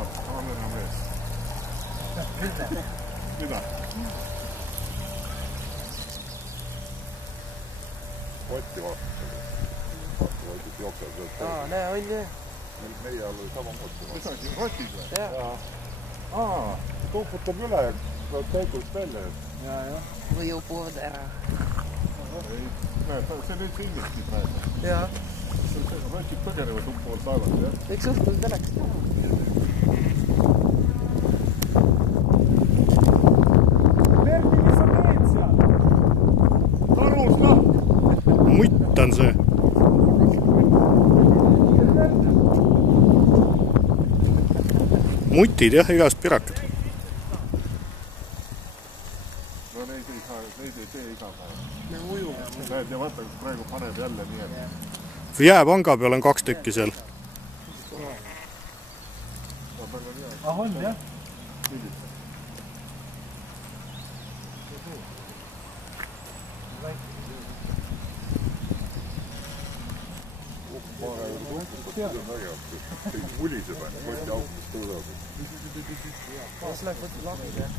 Anna mees. Mida? Kotti vaatasid. Vaatasid jooksevad. Näe, on ju. Meie all oli sama muutu. Mis on siin kotid või? Jaa. Tuuputab üle ja käigust välja. Või upuvad ära. Näe, see nüüd sindibki praegu. Jaa. Rotid põgenevad uppuvad laevad, jah? Võiks õhtul teleks teha. Verdi, mis sa teed seal? Karus, noh! Mutt on see. Mutid jah, igast pirakad. No neid ei tee iga päev. Me ujume. Näed, ja vaata, kus praegu paneb jälle nii, et... Jääpanga peal on 2 tükki seal. On jah? Muliseb ainult, koti aukust tõudab. Kas läheb võtta lahus, jah?